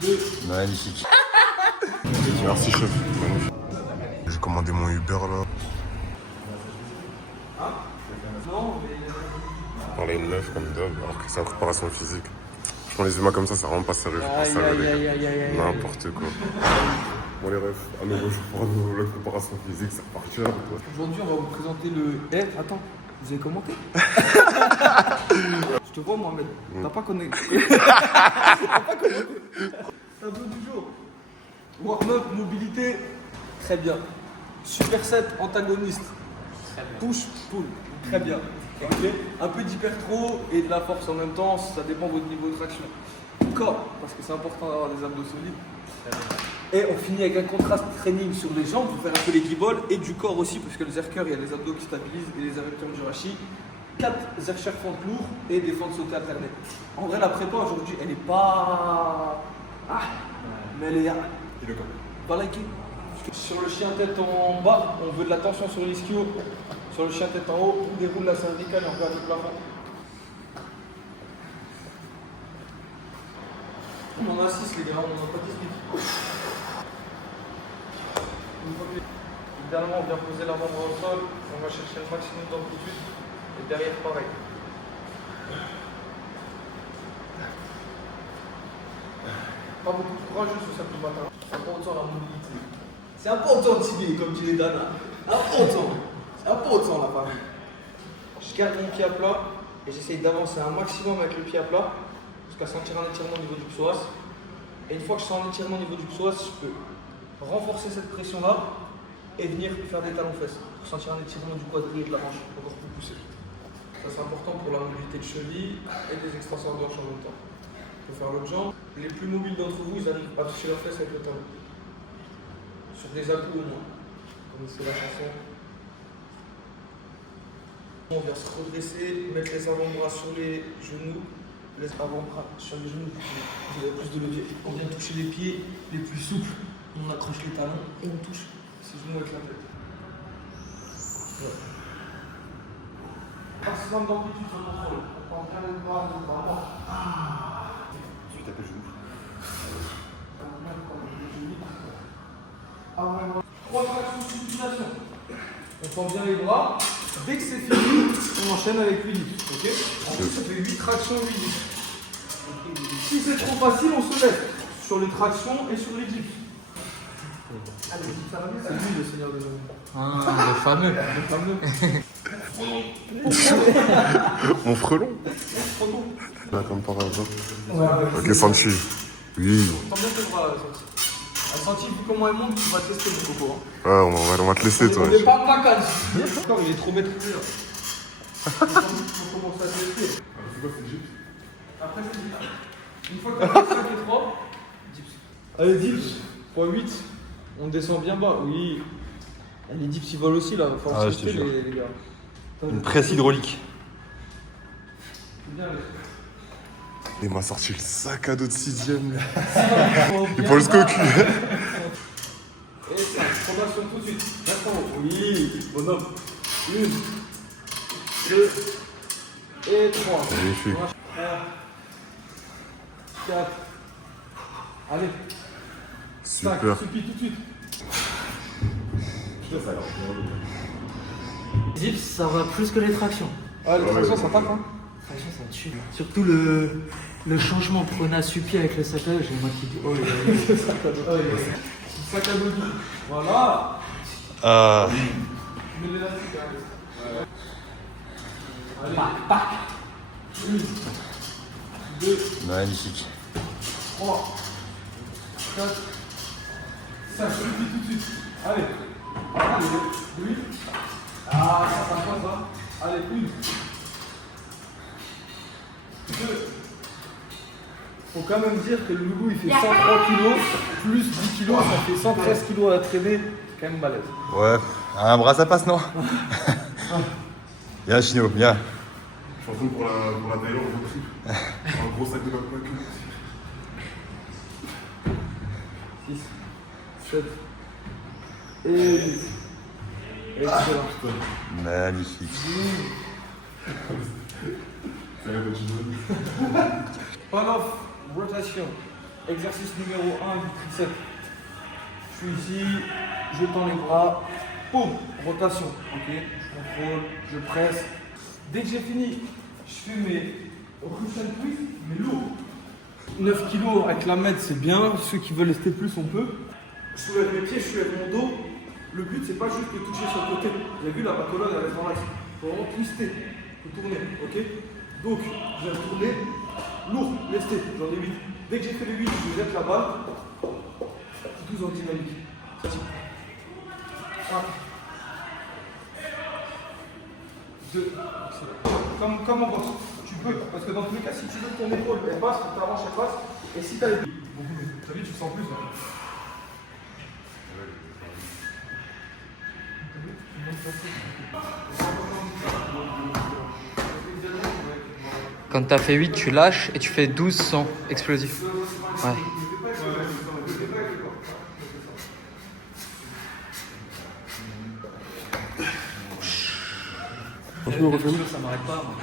2. Magnifique. Merci chef. Magnifique. J'ai commandé mon Uber là. Non, mais... On a une meuf comme d'hab, alors que c'est en préparation physique. Franchement, les humains comme ça rend pas sérieux. Faut pas sérieux. N'importe quoi. Bon les refs, à nouveau jour pour la préparation physique, ça repartira quoi. Aujourd'hui, on va vous présenter le... Attends, vous avez commenté? Je te vois, Mohamed. T'as pas connecté. T'as pas connecté. Tableau du jour. Warm-up, mobilité. Très bien. Superset, antagoniste. Push, pull. Très bien. Okay. Un peu d'hypertro et de la force en même temps, ça dépend de votre niveau de traction. Corps, parce que c'est important d'avoir des abdos solides. Et on finit avec un contraste training sur les jambes pour faire un peu les guibolles et du corps aussi, parce que le zerker, il y a les abdos qui stabilisent et les adducteurs du rachis. 4 zercher fentes lourds et des fentes sautées alternées. En vrai, la prépa aujourd'hui, elle est pas. Mais elle est. Pas likée. Sur le chien tête en bas, on veut de la tension sur l'ischio. Sur le chien tête en haut, on déroule la cervicale et on regarde le plafond. On en a 6 les gars, on n'en a pas 18. Idéalement, on vient poser l'avant-bras au sol, on va chercher le maximum d'amplitude et derrière pareil. Pas beaucoup de courage sur cette matin. C'est important la mobilité. C'est important Tibi, comme dit les Dana. Important. C'est important la famille. Je garde mon pied à plat et j'essaye d'avancer un maximum avec le pied à plat jusqu'à sentir un étirement au niveau du psoas. Et une fois que je sens un étirement au niveau du psoas, je peux renforcer cette pression-là et venir faire des talons-fesses pour sentir un étirement du quadrille et de la hanche encore plus poussé. Ça c'est important pour la mobilité de cheville et des extensions de hanche en même temps. Il faut faire l'autre jambe. Les plus mobiles d'entre vous, ils arrivent à toucher leurs fesses avec le talon. Sur des à-coups au moins. Comme c'est la chanson. On vient se redresser, mettre les avant-bras sur les genoux, les avant-bras sur les genoux, vous avez plus de levier. On vient toucher les pieds les plus souples, on accroche les talons et on touche ses genoux avec la tête. Ouais. Maximum d'amplitude sur le contrôle. On prend bien les bras, les bras. Tu tapes le genou. 3 tractions de supination. On prend bien les bras. Dès que c'est fini, on enchaîne avec 8 dips. Okay, en plus, ça fait 8 tractions, 8 dips. Si c'est trop facile, on se lève sur les tractions et sur les dips. Ah, les dips, ça va bien. C'est lui le seigneur des hommes. Le fameux. Mon frelon. Là, comme par hasard. Ok, Sanchi. Oui. Prends bien tes bras, Santi. Santi, vu comment elle monte, tu vas tester le coco. Ouais, on va te laisser, toi. On n'est pas placage. Encore, il est trop maîtrisé là. On commence à tester. C'est quoi, c'est le gyps? Après, c'est dips. Une fois que tu as fait 5 et 3, dips. Allez, dips. x8. On descend bien bas. Oui. Les dips, ils volent aussi là. Faut en tester, les gars. Une presse hydraulique. C'est bien, Il m'a sorti le sac à dos de 6ème. Il Paul Scocu. Et ça, progression tout de suite. Reste en haut. Oui, bonhomme. 1, 2 et 3. Magnifique. 4. Allez. Super. 5, suffit tout de suite. Dips, ça va plus que les tractions. Ah, les tractions, ça tape, hein. Les tractions, ça tue. Surtout le changement prenant suppi avec le sac à dos, j'ai moi qui dis oh C'est sac à dos. Sac à dos. Voilà. Mets l'élastique, hein. Allez. Pac. 1, 2, Magnifique. 3, 4, 5. Suffit tout de suite. Allez. Allez. 8. Ah, ça passe pas ça. Allez, 1. 2. Faut quand même dire que le loulou il fait 103 kg, plus 10 kg, ça fait 113 kg à traîner. C'est quand même balèze. Ouais, un bras ça passe, non? Viens, Chino, viens. Chanson pour la Thaïlande, un gros sac de backpack. 6, 7 et 8. Excellent. Magnifique. Ça va être On off, rotation. Exercice numéro 1 du tricep. Je suis ici, je tends les bras, boum, rotation. Ok, je contrôle, je presse. Dès que j'ai fini, je fais mes Russian twist, mais lourd. 9 kg avec la med, c'est bien. Ceux qui veulent rester plus, on peut. Je soulève mes pieds, je soulève mon dos. Le but, c'est pas juste de toucher sur le côté. Vous avez vu, la colonne, elle reste dans l'axe. Il faut vraiment twister. Il faut tourner, ok? Donc, je viens tourner. Lourd, lesté, j'en ai 8. Dès que j'ai fait les 8, je jette la balle. 12 en dynamique. 1. Deux. Comme en boxe. Tu peux, parce que dans tous les cas, si tu veux que ton épaule elle passe, que ta hanche elle passe, et si tu as les deux, très vite tu sens plus. Là. Quand t'as fait 8, tu lâches et tu fais 12 sans explosif. Ouais. Franchement, refais-le. Ça m'arrête pas. Moi.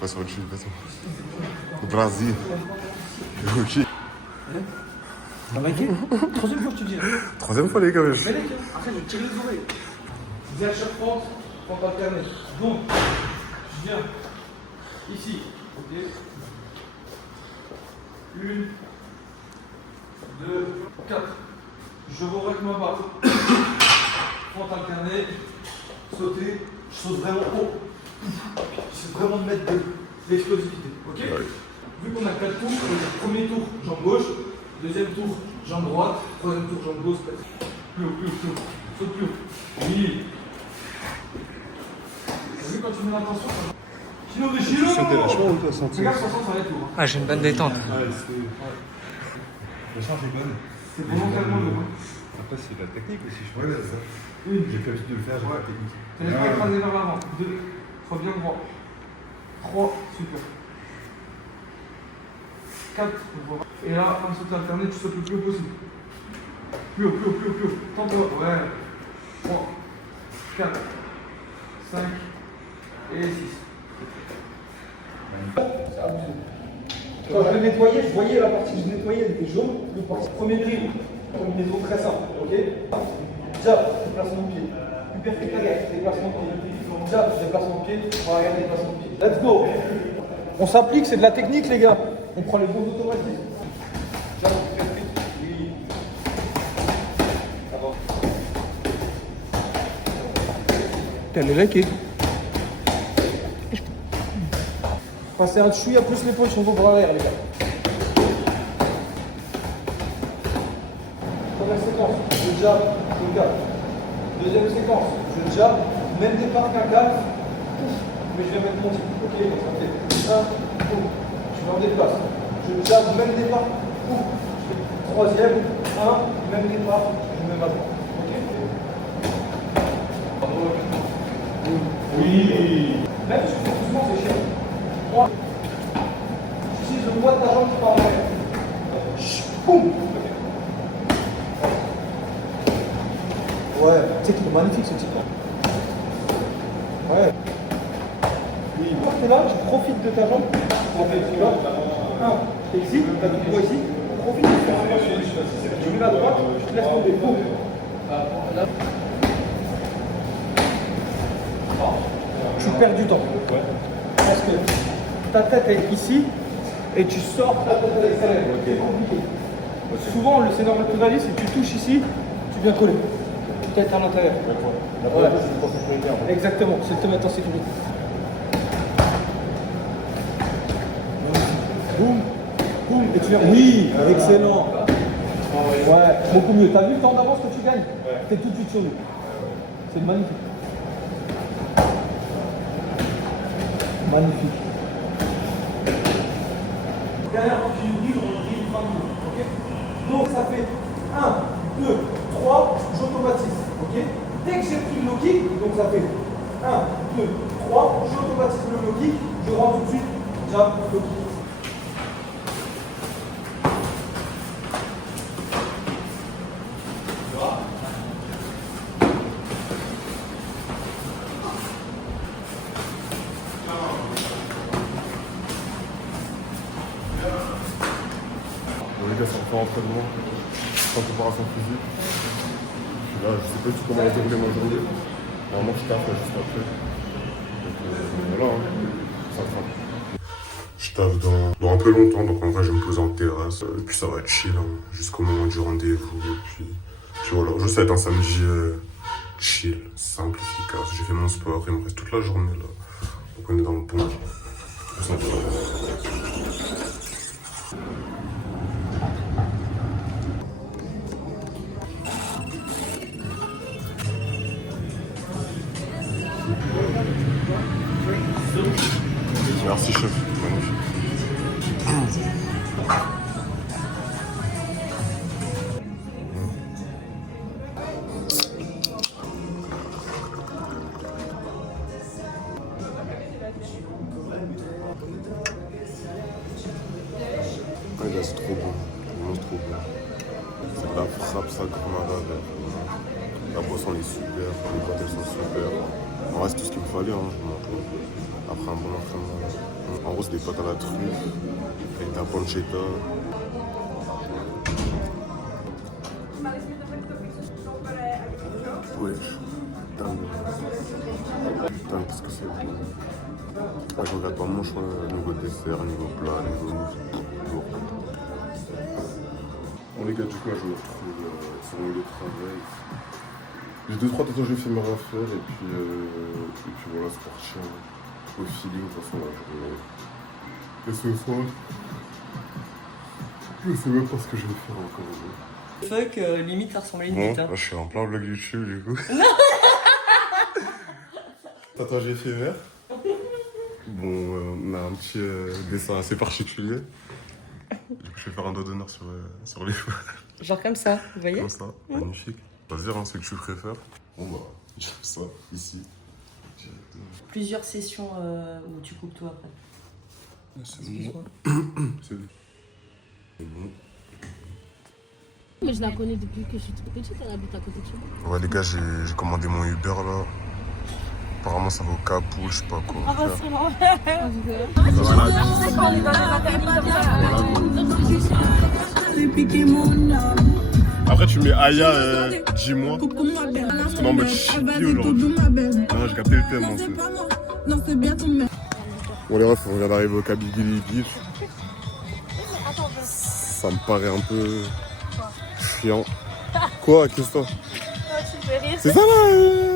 Pas sur le chien, pas ça. Au Brésil. Ok. T'as vaincu? Troisième jour, tu dis. Troisième fois, les gars, wesh. Mais les gars, après, je vais tirer les oreilles. Viens à chaque pente, pente alternée. Donc, je viens ici. Ok. 1, 2, 4. Je vous avec ma barre. Pente alternée. Sauter. Je saute vraiment haut. C'est vraiment de mettre de l'explosivité. Ok. Ouais. Vu qu'on a 4 tours, premier tour, jambe gauche. Deuxième tour, jambe droite. Troisième tour, jambe gauche. Plus haut, plus haut, plus haut. Saute plus haut. Oui. T'as vu quand tu mets l'attention, ça va. Chino de Chino. Sauter vachement ou t'as senti? Regarde, 60, ça va être lourd. Ah, j'ai une bonne détente. Ouais, c'était. La charge est bonne. C'est volontairement lourd. Après, c'est la technique aussi, je crois. Ouais, c'est ça. J'ai fait l'habitude de le faire, j'ai pas la technique. T'as les bras écrasés vers l'avant. 2. Sois bien droit. 3. Super. 4. Et là, en saut alterné, tu sautes le plus haut possible. Plus haut, plus haut, plus haut, plus haut. Tente-toi. Ouais. 3. 4. 5. Et 6. Quand je le nettoyais, je voyais la partie que je nettoyais, elle était jaune. Le premier drill, combinaison très simple, ok? Jab, déplacement de pied. Hyperfectaire, déplacement de pied. Jab, déplacement de pied. Arrière, déplacement de pied. Let's go! On s'applique, c'est de la technique, les gars. On prend les bons automatismes. Jab, hyperfectaire. Oui. Ça va. Elle est laquée. Passez un chouïa plus l'épaule sur vos bras arrière, les gars. Première séquence, je jab, je gap. Deuxième séquence, je jab, même départ qu'un gap, mais je vais mettre mon type. Ok, donc ça fait 1, boum. Je me redéplace. Je jab, même départ, boum. Troisième, 1, même départ, je mets ma droite. Ok. Oui. Même si je fais doucement, c'est chiant. 3. J'utilise le poids de ta jambe qui part en arrière. Boum. Ouais, tu sais qu'il est magnifique ce type. Ouais. Oui. Quand tu es là, tu profites de ta jambe. En fait, tu vois. 1. Tu es ici, tu as ton poids ici. Profite de ta jambe. Tu mets la droite, tu te laisses tomber. Boum. Tu perds du temps. Parce que ta tête est ici et tu sors ta tête à l'extérieur. C'est compliqué. Souvent, le scénario naturaliste, c'est que tu touches ici, tu viens coller. Tête à l'intérieur. Ouais. Exactement, c'est de te mettre en sécurité. Boum, boum, et tu viens. Oui, excellent. Ouais, beaucoup mieux. T'as vu le temps d'avance que tu gagnes? T'es tout de suite sur nous. C'est magnifique. Magnifique. Derrière, quand tu ouvres, on ouvre 20 minutes. Ok. Donc ça fait 1, 2, 3, j'automatise. Ok. Dès que j'ai pris le low kick, donc ça fait 1, 2, 3, j'automatise le low kick, je rentre tout de suite, jab, low kick. Bon, les gars, c'est encore entraînement, sans préparation physique. Puis là, je sais pas du tout comment va se dérouler ma journée. Normalement, je taffe juste après. Donc voilà, hein. Ça craint. Je taffe dans un peu longtemps, donc en vrai, je vais me poser en terrasse. Et puis ça va être chill, hein, jusqu'au moment du rendez-vous. Et puis voilà, je sais être un samedi chill, simple, efficace. J'ai fait mon sport, il me reste toute la journée là. Donc on est dans le bon. Merci chef, magnifique. Ah, là, c'est trop bon, vraiment trop bon. C'est de la frappe, ça, grenada avec. La boisson elle est super, les pâtes elles sont super. En vrai, c'est tout ce qu'il me fallait, hein, je mange. Après un bon entraînement. En gros, c'est des pâtes à la truffe, avec de la pancetta. Wesh, dingue. Putain, qu'est-ce que c'est bon. Ah, je regarde pas mon choix, niveau dessert, niveau plat, niveau lourd. Bon les gars, du coup là je me retrouve sur mon lieu de travail. J'ai 2-3 tatouages éphémères à faire et puis voilà, c'est parti au feeling de toute façon là. Et ce soir, je sais même pas ce que je vais faire encore. Fuck, limite ça ressemble à une Bon, bite. là je suis en plein vlog YouTube du coup. Tatouage éphémère. Bon, on a un petit dessin assez particulier. Je vais faire un doigt d'honneur sur les choux. Genre comme ça, vous voyez? Comme ça, magnifique. Vas-y, hein, c'est que tu préfères. Bon bah, j'ai ça ici. Plusieurs sessions où tu coupes tout après. C'est bon. C'est bon. Mais je la connais depuis que je suis toute petite, elle habite à côté de chez moi. Ouais les gars, j'ai commandé mon Uber là. Apparemment ça va au Capoul, je sais pas quoi. Ah, c'est marrant. Après tu mets Aya, dis-moi. Parce qu'on est en mode chippy aujourd'hui. Non, j'ai capté le thème en fait. Bon les refs, on vient d'arriver au Kabigili Beach. Ça me paraît un peu chiant. Quoi, Christophe? C'est ça là